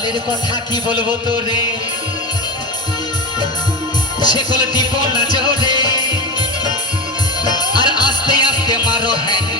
মনের কথা কি বলবো তোরে, সেগুলো টিপো না জোরে, আর আস্তে আস্তে মারো হ্যাঁ